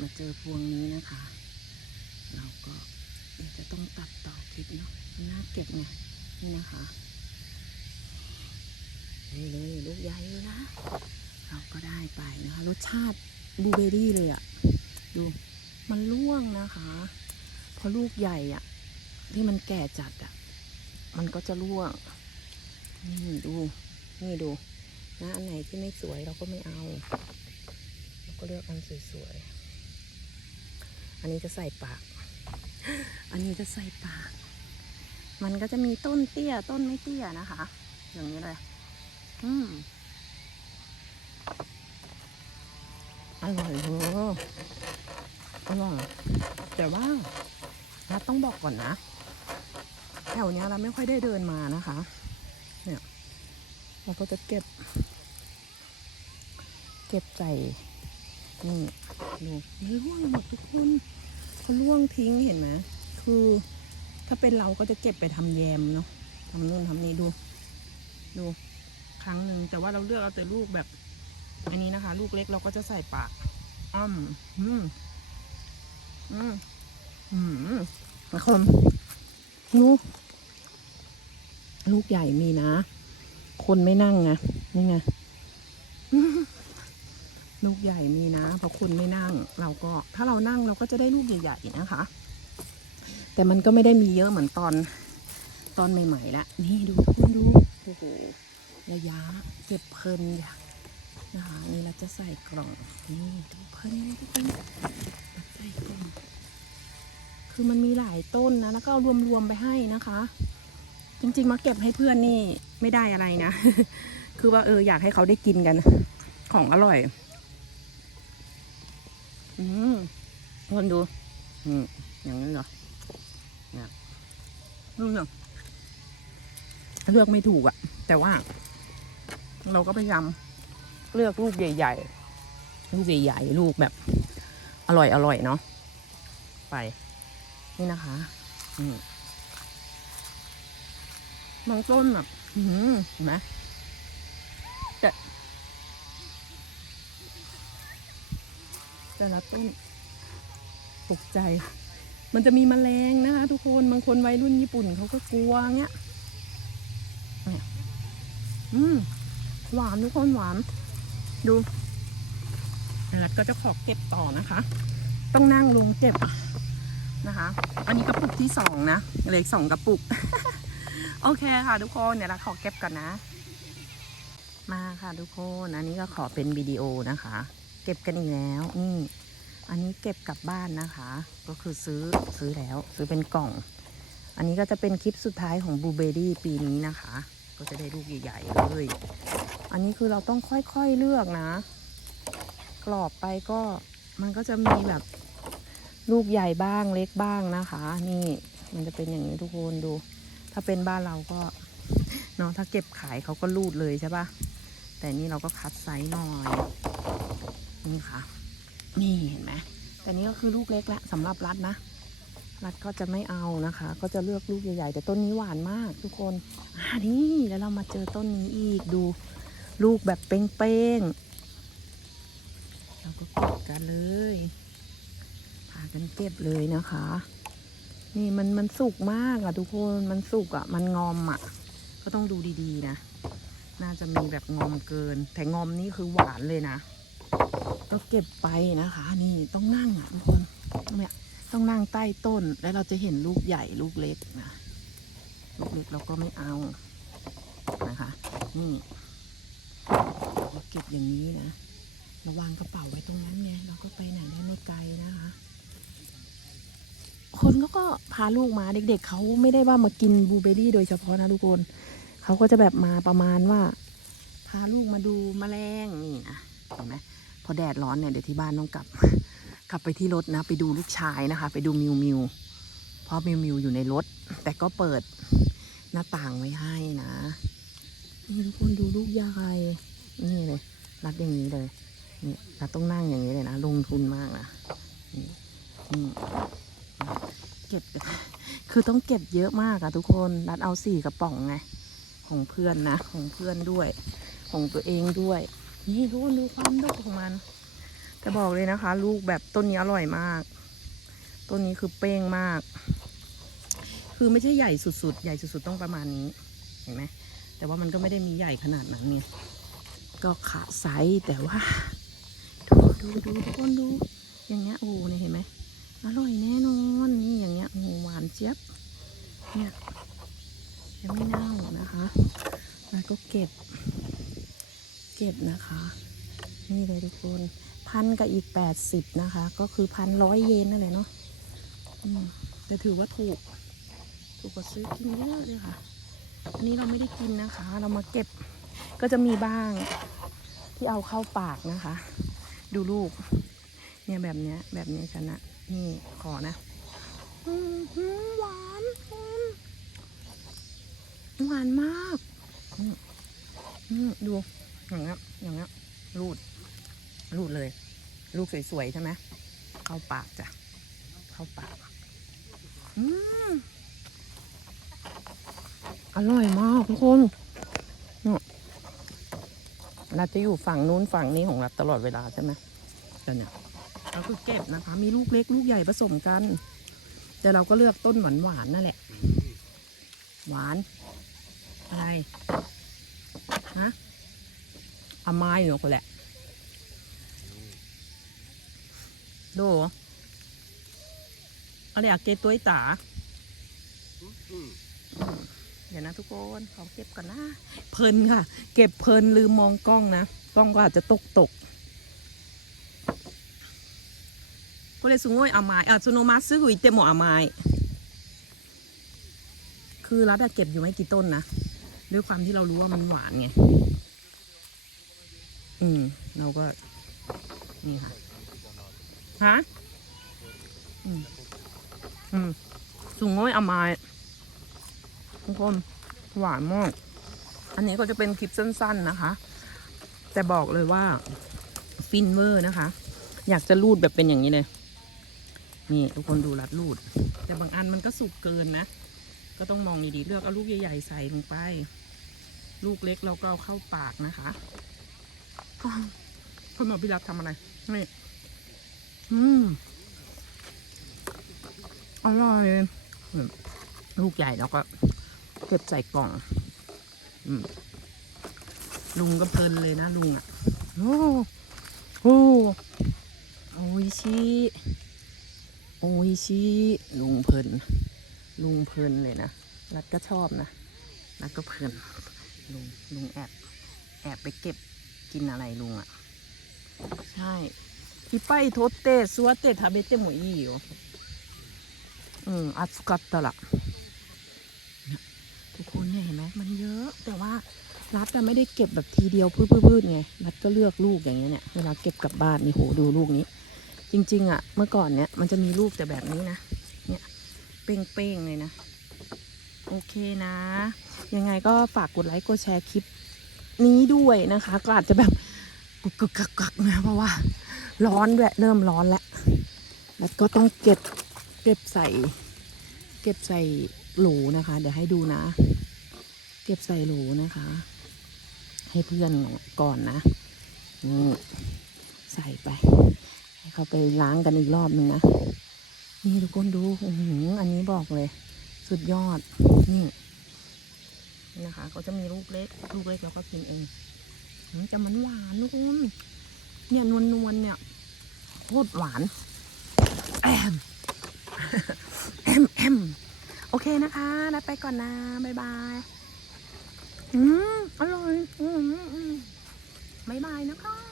มาเจอพวงนี้นะคะ เราก็เดี๋ยวจะต้องตัดต่อคลิปเนาะน่าเก็บไงนี่นะคะนี่เลยลูกใหญ่เลยนะ เราก็ได้ไปนะคะ รสชาติบลูเบอรี่เลยอะดูมันร่วงนะคะเพราะลูกใหญ่อะที่มันแก่จัดอะมันก็จะร่วงนี่ดูนี่ดูนะอันไหนที่ไม่สวยเราก็ไม่เอา เราก็เลือกอันสวยๆ อันนี้จะใส่ปาก อันนี้จะใส่ปาก มันก็จะมีต้นเตี้ยต้นไม่เตี้ยนะคะ อย่างนี้เลย อืมอร่อยเอออร่อยแต่ว่าเราต้องบอกก่อนนะแถวเนี้ยเราไม่ค่อยได้เดินมานะคะ เนี่ย เราก็จะเก็บ เก็บใส่ นี่ดูมันร่วงหมดทุกคนเขาร่วงทิ้งเห็นไหมคือถ้าเป็นเราก็จะเก็บไปทำแยมเนาะทำนู่นทำนี่ดู ดู ครั้งหนึ่งแต่ว่าเราเลือกเอาแต่ลูกแบบ อันนี้นะคะ ลูกเล็กเราก็จะใส่ปากอ้อมอืมอืมอืมนะคมนูลูกใหญ่มีนะ คนไม่นั่งไงนี่ไง ลูกใหญ่มีนะ เพราะคนไม่นั่ง เราก็ถ้าเรานั่งเราก็จะได้ลูกใหญ่ๆนะคะ แต่มันก็ไม่ได้มีเยอะเหมือนตอนตอนใหม่ๆละนี่ดูคุณดูโอ้โหระยะเก็บเพลินอย่างนะคะนี่เราจะใส่กล่องนี่ดูเพลินทุกคนใส่กล่องคือมันมีหลายต้นนะแล้วก็เอารวมๆไปให้นะคะ จริงๆมาเก็บให้เพื่อนนี่ไม่ได้อะไรนะ คือว่าเอออยากให้เขาได้กินกัน ของอร่อย อืมคนดูอืมอย่างนั้นเหรอเนี่ยดูเนาะเลือกไม่ถูกอะแต่ว่า เราก็พยายามเลือกลูกใหญ่ ๆ ลูกใหญ่ๆลูกแบบ อร่อยอร่อยเนาะไป นี่นะคะอืมบางต้นแบบอืมเห็นไหมแต่ แต่ละต้นตกใจ มันจะมีแมลงนะคะ ทุกคนบางคนวัยรุ่นญี่ปุ่นเขาก็กลัวเงี้ยเนี่ยอืมหวานทุกคนหวาน ดูนัดก็จะขอเก็บต่อนะคะ ต้องนั่งลงเก็บนะคะ อันนี้กระปุกที่สองนะเหลืออีกสองกระปุก โอเคค่ะทุกคนเดี๋ยวเราขอเก็บก่อนนะ มาค่ะทุกคน อันนี้ก็ขอเป็นวิดีโอนะคะ เก็บกันอีกแล้ว นี่ อันนี้เก็บกลับบ้านนะคะ ก็คือซื้อซื้อแล้ว ซื้อเป็นกล่อง อันนี้ก็จะเป็นคลิปสุดท้ายของบูเบอรี่ปีนี้นะคะ ก็จะได้ลูกใหญ่ๆเลย อันนี้คือเราต้องค่อยๆเลือกนะ กรอบไปก็มันก็จะมีแบบลูกใหญ่บ้างเล็กบ้างนะคะ นี่มันจะเป็นอย่างนี้ทุกคนดู ถ้าเป็นบ้านเราก็เนาะถ้าเก็บขายเขาก็รูดเลยใช่ปะแต่นี่เราก็คัดไซส์หน่อย นี่ค่ะ นี่เห็นไหมแต่นี่ก็คือลูกเล็กละสำหรับรัดนะ รัดก็จะไม่เอานะคะ ก็จะเลือกลูกใหญ่ๆแต่ต้นนี้หวานมากทุกคนอ่านี่แล้วเรามาเจอต้นนี้อีกดู ลูกแบบเป้งๆเราก็เก็บกันเลยพากันเก็บเลยนะคะ นี่มันมันสุกมากอะทุกคนมันสุกอะมันงอมอะก็ต้องดูดีๆนะ น่าจะมีแบบงอมเกิน แต่งอมนี่คือหวานเลยนะ ก็เก็บไปนะคะ นี่ต้องนั่งอะทุกคนเนี่ยต้องนั่งใต้ต้นแล้วเราจะเห็นลูกใหญ่ลูกเล็กนะลูกเล็กเราก็ไม่เอานะคะ นี่เราเก็บอย่างนี้นะระวางกระเป๋าไว้ตรงนั้นไงเราก็ไปไหนได้ไม่ไกลนะคะ คนเขาก็พาลูกมาเด็กๆเขาไม่ได้ว่ามากินบลูเบอร์รี่โดยเฉพาะนะทุกคนเขาก็จะแบบมาประมาณว่า พาลูกมาดูแมลงนี่นะเห็นไหม พอแดดร้อนเนี่ยเดี๋ยวที่บ้านต้องกลับ กลับไปที่รถนะ ไปดูลูกชายนะคะ ไปดูมิวมิวเพราะมิวมิวอยู่ในรถ แต่ก็เปิดหน้าต่างไว้ให้นะนี่ทุกคนดูลูกใหญ่นี่เลย รัดอย่างนี้เลยนี่เราต้องนั่งอย่างนี้เลยนะ ลงทุนมากนะนเก็บ คือต้องเก็บเยอะมากอะทุกคนรัดเอาสี่กระป๋องไง ของเพื่อนนะ ของเพื่อนด้วย ของตัวเองด้วย นี่ทุกคนดูความดกของมัน จะบอกเลยนะคะ ลูกแบบต้นนี้อร่อยมาก ต้นนี้คือเป้งมาก คือไม่ใช่ใหญ่สุดๆ ใหญ่สุดๆ ต้องประมาณนี้ เห็นไหม แต่ว่ามันก็ไม่ได้มีใหญ่ขนาดนั้นเนี่ย ก็ขาไซส์แต่ว่า ดูดูดูทุกคนดู อย่างเงี้ยโอ้เนี่ยเห็นไหม อร่อยแน่นอน นี่อย่างเงี้ยโอ้หหวานเจี๊ยบ เนี่ยยังไม่เน่านะคะ แล้วก็เก็บ เก็บนะคะ นี่เลยทุกคนพันกับอีกแปดสิบนะคะ ก็คือพันร้อยเยนนั่นแหละเนาะแต่ถือว่าถูก ถูกกว่าซื้อกินเยอะเลยค่ะ อันนี้เราไม่ได้กินนะคะ เรามาเก็บก็จะมีบ้างที่เอาเข้าปากนะคะ ดูลูก เนี่ยแบบเนี้ย แบบนี้ฉันนะนี่ขอนะหวานหวานมาก ดู อย่างเงี้ยอย่างเงี้ยรูด รูดเลย ลูกสวยๆใช่ไหมเข้าปากจ้ะ เข้าปาก อืมอร่อยมากทุกคนเนี่ยเราจะอยู่ฝั่งนู้นฝั่งนี้ของเราตลอดเวลาใช่ไหมแต่เนี่ยเราคือเก็บนะคะ มีลูกเล็กลูกใหญ่ผสมกัน แต่เราก็เลือกต้นหวานหวานๆนั่นแหละ หวาน อะไร ฮะ อาไม้เหรอคนแหละ ดูอะไรอะเกตัวไอตา เดี๋ยวนะทุกคนขอเก็บก่อนนะ เพลินค่ะ เก็บเพลินลืมมองกล้องนะ กล้องก็อาจจะตกตกこれすごい甘いあそのまっすぐ行っても甘いคือรัดอะเก็บอยู่ไม่กี่ต้นนะ ด้วยความที่เรารู้ว่ามันหวานไง อืม เราก็ นี่ค่ะ ฮะ อืม อืมสูงง่อยอมายทุกคนหวานมาก อันนี้ก็จะเป็นคลิปสั้น ๆนะคะ แต่บอกเลยว่า ฟินเวอร์นะคะ อยากจะรูดแบบเป็นอย่างนี้เลย นี่ทุกคนดูรัดรูด แต่บางอันมันก็สุกเกินนะ ก็ต้องมองดีๆ เลือกเอาลูกใหญ่ๆใส่ลงไป ลูกเล็กเราก็เอาเข้าปากนะคะ อ้าวคนบอพี่รักทำอะไร นี่ อืม อร่อยลูกใหญ่แล้วก็ เก็บใส่กล่อง อืม ลุงก็เพลินเลยนะลุงอะ โอ้โหโอ้ยชิโอ้ยชิลุงเพลิน ลุงเพลินเลยนะ รัดก็ชอบนะ รัดก็เพลิน ลุงลุงแอบ แอบไปเก็บ กินอะไรลุงอะ ใช่พี่ไปโทษเตะสวเตะทาเบเตะหมอีอยู่อืมอัตกัตตะละทุกคนเนี่ยเห็นไหมมันเยอะ แต่ว่ารัดจะไม่ได้เก็บแบบทีเดียวพืดๆไงรัดก็เลือกลูกอย่างเงี้ยเนี่ยเวลาเก็บกลับบ้านนี่โหดูลูกนี้ จริง ๆ อะ เมื่อก่อนเนี่ยมันจะมีลูกแต่แบบนี้นะเนี่ยเป้งๆเลยนะ โอเคนะ ยังไงก็ฝากกดไลค์กดแชร์คลิป นี้ด้วยนะคะ ก็อาจจะแบบกุกกกกักกักนะเพราะว่า ร้อนด้วยเริ่มร้อนแล้วแล้วก็ต้องเก็บเก็บใส่ เก็บใส่โหลนะคะ เดี๋ยวให้ดูนะ เก็บใส่โหลนะคะ ให้เพื่อนก่อนนะนี่ใส่ไป ให้เขาไปล้างกันอีกรอบนึงนะนี่ทุกคนดูอื้อหืออันนี้บอกเลย สุดยอดนี่ นะคะ เขาจะมีลูกเล็ก ลูกเล็กแล้วก็กินเองจะมันหวานลูกอุ้มเนี่ยนวลนวลเนี่ยโคตรหวานแอมแอมแอมโอเคนะคะนัดไปก่อนนะบ๊ายบายอืมอร่อยอืมบ๊ายบายนะคะ